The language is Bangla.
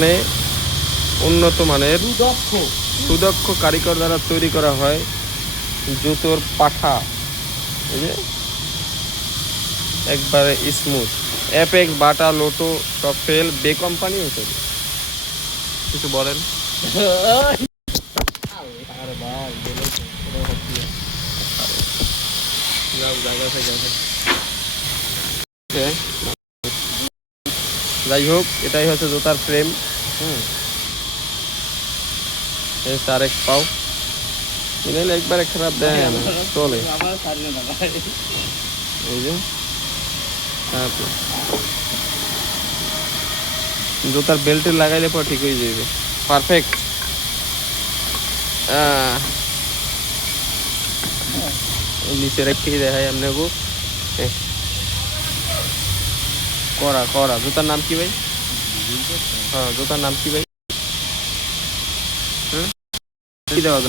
মানে উন্নত মানের সুদক্ষ কারিগর দ্বারা তৈরি করা হয় জুতোর পাঠা। এই যে একবারে স্মুথ। অ্যাপেক্স, বাটা, লোটো, টপফেল, বে কোম্পানিও তৈরি। কিছু বলেন। যাই হোক, এটাই হচ্ছে জুতার ফ্রেম। আরেক পাও কিনেলে একবারে খারাপ দেয় না, চলে। এই যে জুতার বেল্টে লাগাইলে পর ঠিক হয়ে যাবে, পারফেক্ট। নিচে রেখেই দেখাই আপনাকে। করা করা জুতার নাম কি ভাই? হ্যাঁ, জুতার নাম কি ভাই? হ্যাঁ, কি দেওয়া